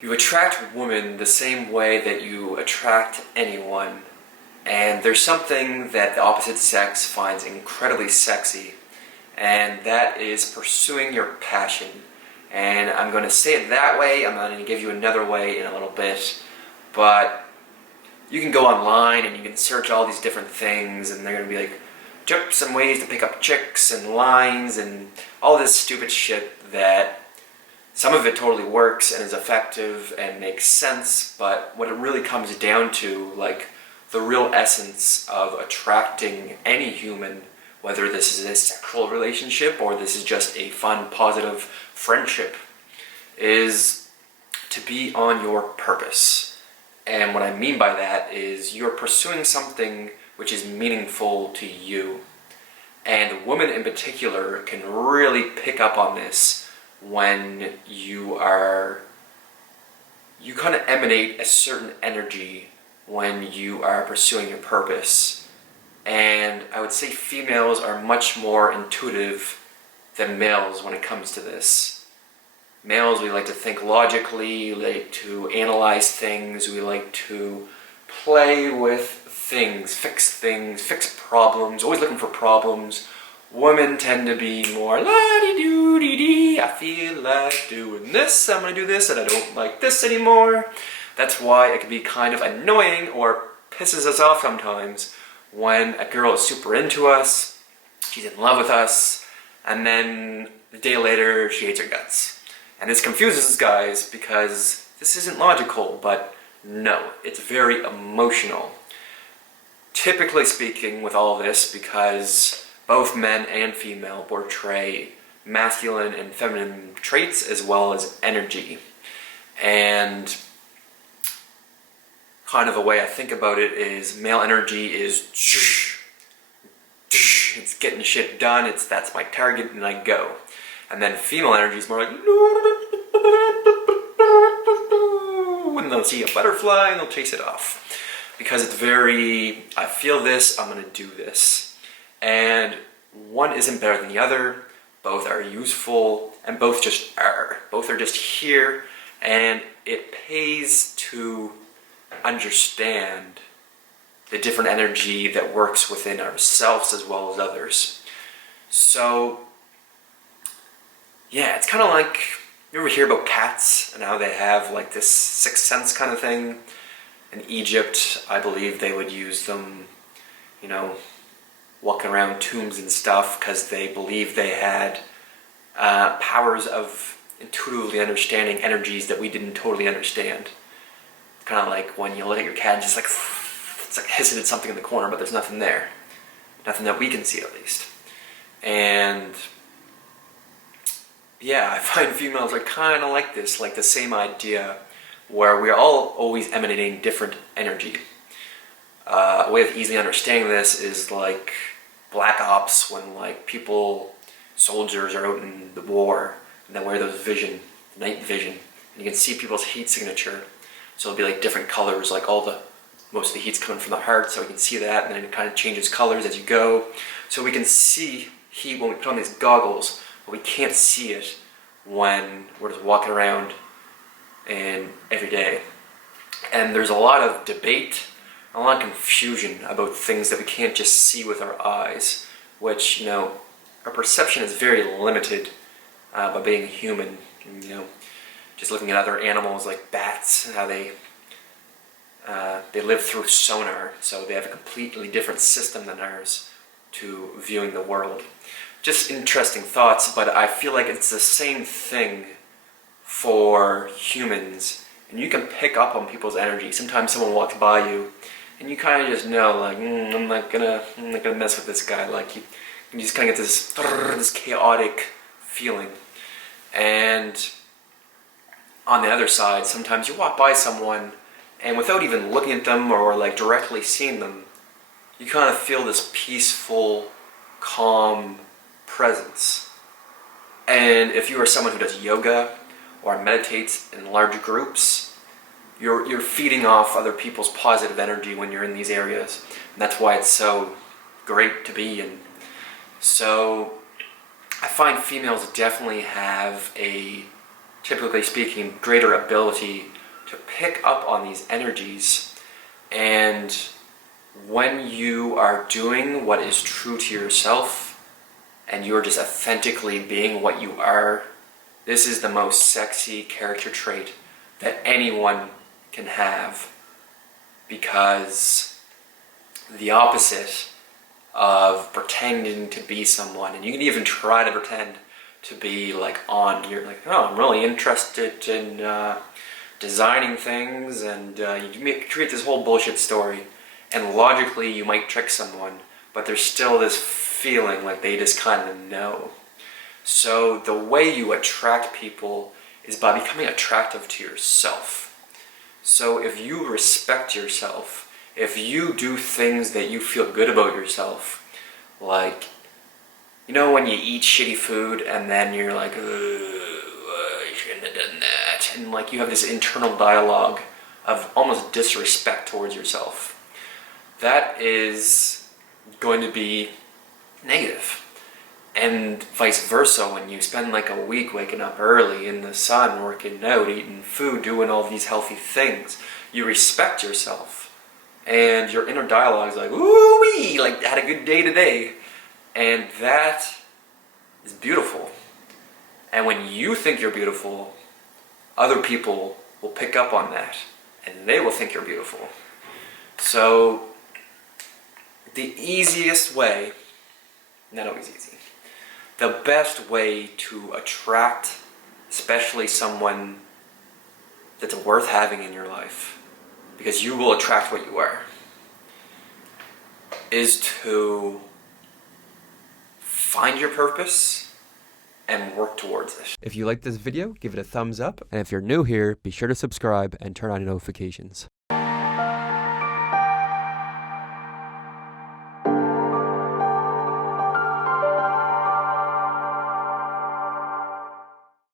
You attract women the same way that you attract anyone, and there's something that the opposite sex finds incredibly sexy, and that is pursuing your passion. And I'm going to say it that way, I'm going to give you another way in a little bit, but you can go online and you can search all these different things, and they're going to be like tips and ways to pick up chicks and lines and all this stupid shit that some of it totally works and is effective and makes sense, but what it really comes down to, like the real essence of attracting any human, whether this is a sexual relationship or this is just a fun, positive friendship, is to be on your purpose. And what I mean by that is you're pursuing something which is meaningful to you. And women in particular can really pick up on this when you kind of emanate a certain energy when you are pursuing your purpose. And I would say females are much more intuitive than males when it comes to this. Males, we like to think logically, we like to analyze things, we like to play with things, fix problems, always looking for problems. Women tend to be more la-di-doo-dee-dee, I feel like doing this, I'm gonna do this, and I don't like this anymore. That's why it can be kind of annoying or pisses us off sometimes when a girl is super into us, she's in love with us, and then a day later she hates her guts. And this confuses guys because this isn't logical, but no, it's very emotional. Typically speaking with all this, because both men and female portray masculine and feminine traits as well as energy. And kind of a way I think about it is male energy is it's getting shit done, that's my target and I go. And then female energy is more like when they'll see a butterfly and they'll chase it off. Because it's very, I feel this, I'm going to do this. And one isn't better than the other, both are useful, and both just are. Both are just here, and it pays to understand the different energy that works within ourselves as well as others. So, yeah, it's kind of like, you ever hear about cats and how they have like this sixth sense kind of thing? In Egypt, I believe they would use them, walking around tombs and stuff because they believed they had powers of intuitively understanding energies that we didn't totally understand. It's kind of like when you look at your cat and just it's like hissing at something in the corner, but there's nothing there. Nothing that we can see, at least. And yeah, I find females are kind of like this, like the same idea, where we're all always emanating different energy. A way of easily understanding this is like black ops, when like soldiers are out in the war, and they wear those night vision, and you can see people's heat signature. So it'll be like different colors, like most of the heat's coming from the heart, so we can see that, and then it kind of changes colors as you go. So we can see heat when we put on these goggles, but we can't see it when we're just walking around and every day. And there's a lot of debate, a lot of confusion about things that we can't just see with our eyes, which, our perception is very limited by being human. Just looking at other animals like bats, how they live through sonar, so they have a completely different system than ours to viewing the world. Just interesting thoughts, but I feel like it's the same thing for humans, and you can pick up on people's energy. Sometimes someone walks by you, and you kind of just know, like, I'm not gonna mess with this guy. Like, you just kind of get this chaotic feeling. And on the other side, sometimes you walk by someone, and without even looking at them or like directly seeing them, you kind of feel this peaceful, calm presence. And if you are someone who does yoga or meditates in large groups, you're feeding off other people's positive energy when you're in these areas. And that's why it's so great to be in. So I find females definitely have a typically speaking, greater ability to pick up on these energies. And when you are doing what is true to yourself and you're just authentically being what you are, this is the most sexy character trait that anyone can have, because the opposite of pretending to be someone, and you can even try to pretend to be like you're like, oh, I'm really interested in designing things, and you create this whole bullshit story, and logically you might trick someone, but there's still this feeling like they just kind of know. So the way you attract people is by becoming attractive to yourself. So if you respect yourself, if you do things that you feel good about yourself, like, you know, when you eat shitty food and then you're like, I shouldn't have done that, and like you have this internal dialogue of almost disrespect towards yourself, that is going to be negative. And vice versa, when you spend like a week waking up early in the sun, working out, eating food, doing all these healthy things, you respect yourself. And your inner dialogue is like, ooh-wee, like, had a good day today. And that is beautiful. And when you think you're beautiful, other people will pick up on that. And they will think you're beautiful. So, the easiest way, not always easy, the best way to attract, especially someone that's worth having in your life, because you will attract what you are, is to find your purpose and work towards it. If you like this video, give it a thumbs up. And if you're new here, be sure to subscribe and turn on notifications.